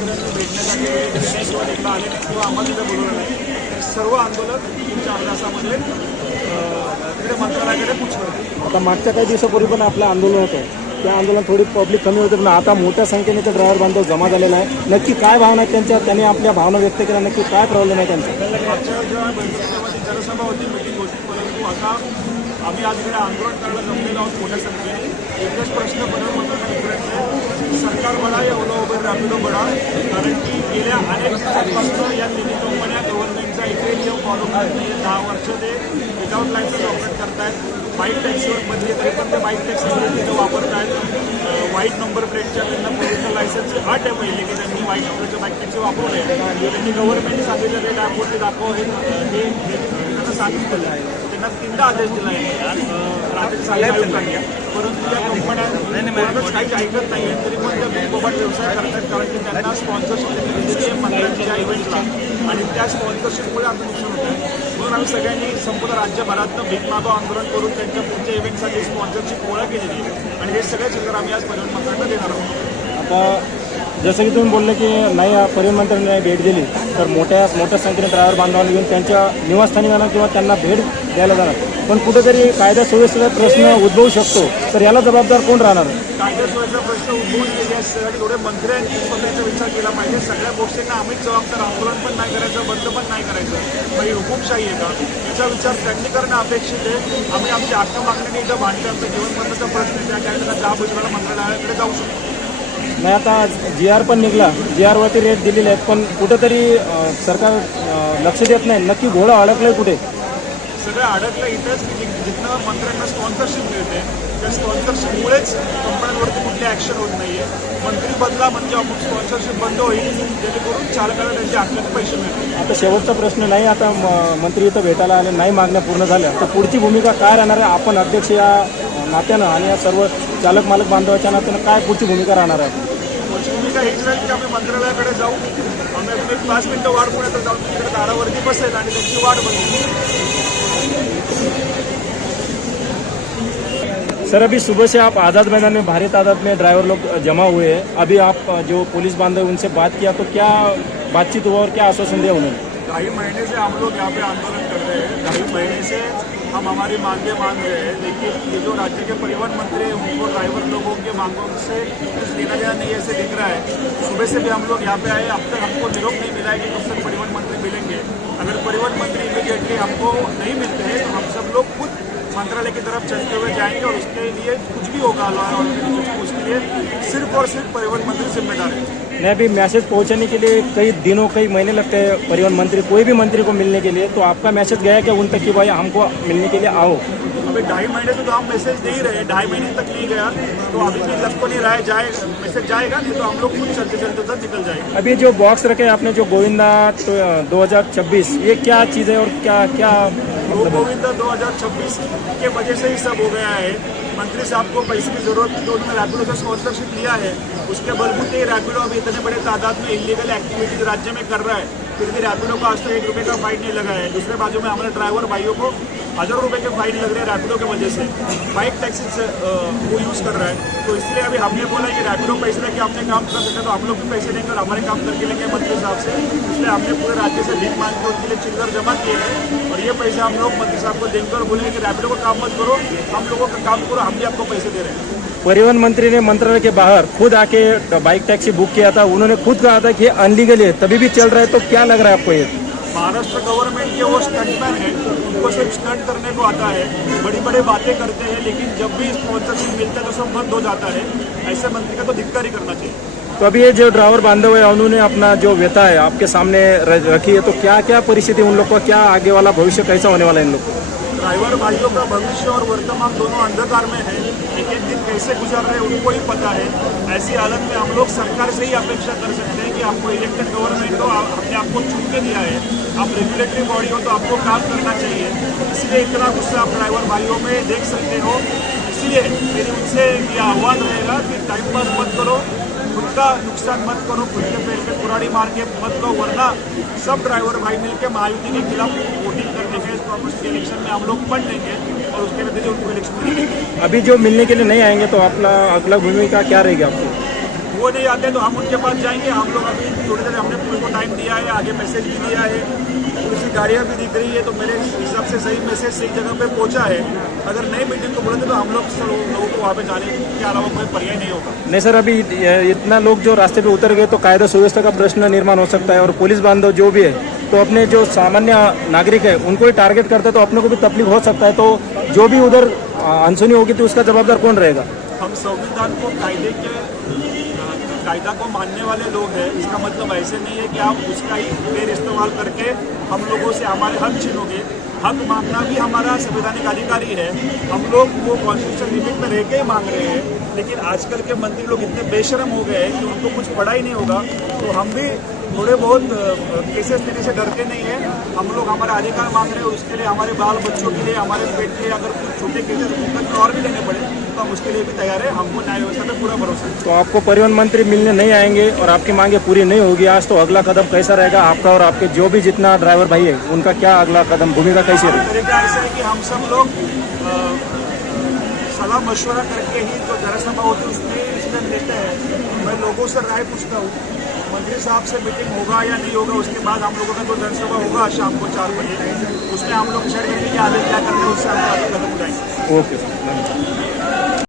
मुख्यमंत्र्यांनी भेटण्यासाठी वेळ दिली नाही किंवा एकदा आले नाही किंवा आम्हाला तिथे बोलवलं नाही, सर्व आंदोलक 3-4 तासामध्ये तिकडे मंत्रालयाकडे पोचवलं. आता मागच्या काही दिवसापूर्वी पण आपलं आंदोलन होतं, त्या आंदोलन थोडी पब्लिक कमी होते, पण आता मोठ्या संख्येने ते ड्रायव्हर बांधव जमा झालेला आहे. नक्की काय भावना आहेत त्यांच्या, त्यांनी आपल्या भावना व्यक्त केल्या, नक्की काय प्रॉब्लेम आहे त्यांचा? मागच्या जेव्हा बैठकीमध्ये जनसभा होती, मीटिंग होती, परंतु आता आम्ही आज इकडे आंदोलन करायला जमलेलो आहोत मोठ्या संख्येने. एकच प्रश्न परिवहन सरकार बडा या ओला उबर रॅपिडो बडा, कारण की गेल्या अनेक दिवसांपासून या तिन्ही कंपन्या गव्हर्नमेंटचा एकही नियम फॉलो करत नाही. 10 वर्ष ते विदाऊट लायसन्स ऑपरेट करतायत. बाईक टॅक्सीवर बदली तरी पण ते बाईक टॅक्सीवर तिथं वापरतायत. व्हाईट नंबर प्लेटच्या त्यांना प्रोव्हिजनल लायसन्सची अट आहे पहिली की त्यांनी व्हाईट नंबरच्या बाईक टॅक्सी वापरले. त्यांनी गव्हर्नमेंटने सांगितलं ते ॲपवरती दाखव हे त्यांना सांगितलेलं आहे. त्यांना 3दा आदेश दिला आहे राज्याच्या सहाय्य आयुक्तांनी, परंतु त्या कंपन्या काहीच ऐकत नाही आहे. तरी पण त्या बिनबोबाट व्यवसाय करतात, कारण की त्यांना स्पॉन्सरशिप दिलेली आहे मंत्र्यांच्या इव्हेंटला आणि त्या स्पॉन्सरशिपमुळे आमचं नुकसान होतं आहे. म्हणून आम्ही सगळ्यांनी संपूर्ण राज्यभरातनं भीक मागो आंदोलन करून त्यांच्या पुढच्या इव्हेंटसाठी स्पॉन्सरशिप गोळा केलेली आहे आणि हे सगळे चित्र आम्ही आज परिवहन मंत्र्यांना देणार आहोत. आता जसं की तुम्ही बोलले की नाही परिवहन मंत्र्यांनी नाही भेट दिली तर मोठ्या संख्येने ड्रायव्हर बांधवांना घेऊन त्यांच्या निवासस्थानी जाणार किंवा त्यांना भेट द्यायला जाणार, पण कुठेतरी कायदा सुव्यवस्थेचा प्रश्न उद्भवू शकतो, तर याला जबाबदार कोण राहणार? कायदा सुव्यवस्थेचा प्रश्न उद्भवून गेले यासाठी थोडे मंत्र्यांनी स्वतःचा विचार केला पाहिजे. सगळ्या गोष्टींना आम्हीच जबाबदार, आंदोलन पण नाही करायचं, बंद पण नाही करायचं, काही हुकुमशाही आहे का याचा विचार त्यांनी करणं अपेक्षित आहे. आम्ही आमच्या हक्क मागण्याने इथं भांडतो, आमचा जीवनबंधाचा प्रश्न त्या त्यांना जाब उचलायला मंत्रालयाकडे जाऊ शकतो. नाही आता GR पण निघला, GR वरती रेट दिलेले आहेत, पण कुठेतरी सरकार लक्ष देत नाही. नक्की घोडं अडकलंय कुठे? सगळं अडकलं इथंच की जिथनं मंत्र्यांना स्पॉन्सरशिप मिळते त्या स्पॉन्सरशिपमुळेच कंपन्यांवरती कुठली ॲक्शन होत नाही आहे. मंत्री बदला म्हणजे अमुक स्पॉन्सरशिप बंद होईल, जेणेकरून चालकाला त्यांचे हक्काचे पैसे मिळतील. आता शेवटचा प्रश्न नाही, आता मंत्री इथं भेटायला आले, नाही मागण्या पूर्ण झाल्या, तर पुढची भूमिका काय राहणार आहे? आपण अध्यक्ष या नात्यानं आणि या सर्व चालक मालक बांधवाच्या नात्यानं काय पुढची भूमिका राहणार आहे? पुढची भूमिका हीच राहील की आम्ही मंत्रालयाकडे जाऊ, आम्ही एक 5 मिनिटं वाट पुण्यात जाऊन तिकडे दारावरती बसेल आणि त्यांची वाट बघू. सर अभी सुबह से आप आज़ाद मैदान में भारी तादाद में ड्राइवर लोग जमा हुए हैं, अभी आप जो पुलिस बांधव उनसे बात किया तो क्या बातचीत हुआ और क्या आश्वासन दिया उन्होंने? 2.5 महीने से हम लोग यहाँ पे आंदोलन कर रहे हैं, 2.5 महीने से हम हमारी मांगें मांग रहे हैं, लेकिन ये जो राज्य के परिवहन मंत्री हैं उनको ड्राइवर लोगों के मांगों से कुछ लेना देना नहीं ऐसे दिख रहा है. सुबह से भी हम लोग यहाँ पे आए, अब तक हमको निरोप नहीं मिला है कि कब तक परिवहन मंत्री मिलेंगे. अगर परिवहन मंत्री इमीडिएटली हमको नहीं मिलते हैं तो हम सब लोग खुद मंत्रालय की तरफ चलते हुए जाएंगे और उसके लिए कुछ भी होगा उसके लिए सिर्फ और सिर्फ परिवहन मंत्री जिम्मेदार है. नहीं अभी मैसेज पहुंचाने के लिए कई दिनों कई महीने लगते हैं परिवहन मंत्री कोई भी मंत्री को मिलने के लिए, तो आपका मैसेज गया क्या उन तक कि भाई हमको मिलने के लिए आओ? अभी 2.5 महीने से तो हम मैसेज दे ही रहे, 2.5 महीने तक नहीं गया तो अभी भी लग तो नहीं रहा है जाए मैसेज जाएगा, नहीं तो हम लोग खुद चलते चलते तक निकल जाएंगे. अभी जो बॉक्स रखे आपने जो गोविंदा 2026 ये क्या चीज़ है और क्या क्या मतलब? गोविंदा 2026 के वजह से ही सब हो गया है. मंत्री साहब को पैसे की जरूरत थी तो उन्होंने रैपिडो से स्पॉन्सरशिप लिया है, उसके बलबूते रैपिडो अभी इतने बड़े तादाद में इलीगल एक्टिविटीज राज्य में कर रहा है, फिर भी रैपिडो को आज तक 1 रुपये का फाइन नहीं लगा है. दूसरे बाजू में हमारे ड्राइवर भाइयों को हज़ारों रुपये के फाइन लग रहे हैं रैपिडो की वजह से. बाइक टैक्सी से वो यूज़ कर रहा है, तो इसलिए अभी हमने बोला कि रैपिडो पैसे लेके आपने काम कर सकते तो हम लोग भी पैसे लेंगे और हमारे काम करके लेंगे मंत्री साहब से. इसलिए हमने पूरे राज्य से भीख मांग के उनके लिए चिल्लर जमा किए हैं और ये पैसे हम लोग मंत्री साहब को देंगे और बोलेंगे कि रैपिडो का काम मत करो, हम लोगों का काम करो, हम भी आपको पैसे दे रहे हैं. परिवहन मंत्री ने मंत्रालय के बाहर खुद आके बाइक टैक्सी बुक किया था, उन्होंने खुद कहा था कि ये अनलीगल है, तभी भी चल रहा है, तो क्या लग रहा है आपको? ये महाराष्ट्र गवर्नमेंट के वो स्टंटमैन हैं, उनको सिर्फ स्टंट करने को आता है, बड़ी बड़ी बातें करते हैं, लेकिन जब भी स्पॉन्सरशिप मिलता है तो सब बंद हो जाता है. ऐसे मंत्री का तो धिक्कार ही करना चाहिए. तो अभी ये जो ड्राइवर बांधव है उन्होंने अपना जो व्यथा है आपके सामने रखी है, तो क्या क्या परिस्थिति उन लोग को, क्या आगे वाला भविष्य कैसा होने वाला है इन लोग को? ड्राइवर भाइयों का भविष्य और वर्तमान दोनों अंधकार में है. एक एक दिन कैसे गुजर रहे हैं उनको ही पता है. ऐसी हालत में हम लोग सरकार से ही अपेक्षा कर सकते हैं कि आपको इलेक्टेड गवर्नमेंट हो, हमने आपको चुन के दिया है, आप रेगुलेटरी बॉडी हो तो आपको काम करना चाहिए. इसलिए इतना गुस्सा आप ड्राइवर भाइयों में देख सकते हो. इसलिए मेरी उनसे ये आह्वान रहेगा कि टाइम पास मत करो, खुद का नुकसान मत करो, खुद के पेड़ पे कुराड़ी मार के मत करो, वरना सब ड्राइवर भाई मिलकर महायुति के खिलाफ वोटिंग करने के इस इलेक्शन में हम लोग पढ़ लेंगे और उसके नतीजे उनको इलेक्शन मिलेंगे. अभी जो मिलने के लिए नहीं आएंगे तो अपना अगला भूमिका क्या रहेगी आपकी? वो नहीं आते तो हम उनके पास जाएंगे। हम लोग अभी थोड़ी देर हमने पुलिस को टाइम दिया है, आगे मैसेज भी दिया है, पुलिस की गाड़ियाँ भी दिख रही है, तो मेरे हिसाब से सही मैसेज सही जगह पे पहुंचा है। अगर नई मीटिंग को बोलते तो हम लोग लोगों को वहाँ पे जाने के अलावा कोई पर्याय नहीं होगा। नहीं सर, अभी इतना लोग जो रास्ते पे उतर गए तो कायदा सुव्यवस्था का प्रश्न निर्माण हो सकता है, और पुलिस बांधव जो भी है तो अपने जो सामान्य नागरिक है उनको ही टारगेट करता है, तो अपने को भी तकलीफ हो सकता है। तो जो भी उधर अनसुनी होगी तो उसका जवाबदार कौन रहेगा? हम संविधान को कायदा को मानने वाले लोग हैं। इसका मतलब ऐसे नहीं है कि आप उसका ही गैर इस्तेमाल करके हम लोगों से हमारे हक छीनोगे। हक मांगना भी हमारा संवैधानिक अधिकार ही है। हम लोग वो कॉन्स्टिट्यूशन लिमिट में रह के ही मांग रहे हैं, लेकिन आजकल के मंत्री लोग इतने बेशर्म हो गए हैं कि उनको कुछ पड़ा ही नहीं होगा। तो हम भी थोड़े बहुत केसेस लेने से डरते नहीं है। हम लोग हमारा अधिकार मांग रहे हैं, उसके लिए हमारे बाल बच्चों के लिए, हमारे पेट के लिए अगर कुछ छोटे केसेस मुकदमे और भी लेने पड़े तो हम उसके लिए भी तैयार है। हमको न्याय व्यवस्था पे पूरा भरोसा है। तो आपको परिवहन मंत्री मिलने नहीं आएंगे और आपकी मांगे पूरी नहीं होगी आज, तो अगला कदम कैसा रहेगा आपका और आपके जो भी जितना ड्राइवर भाई है उनका क्या अगला कदम, भूमिका कैसी रहेगी? तरीका ऐसा है कि हम सब लोग सलाह मशवरा करके ही जो जनसभा होती है उसमें लेते हैं। मैं लोगों से राय पूछता हूँ, मंत्री साहब से मीटिंग होगा या नहीं होगा, उसके बाद हम लोगों का जो जनसभा होगा शाम को 4 बजे, उसमें हम लोग डिसाइड करेंगे कि आगे क्या करना है, उससे हम आगे कदम उठाएंगे। ओके सर, धन्यवाद।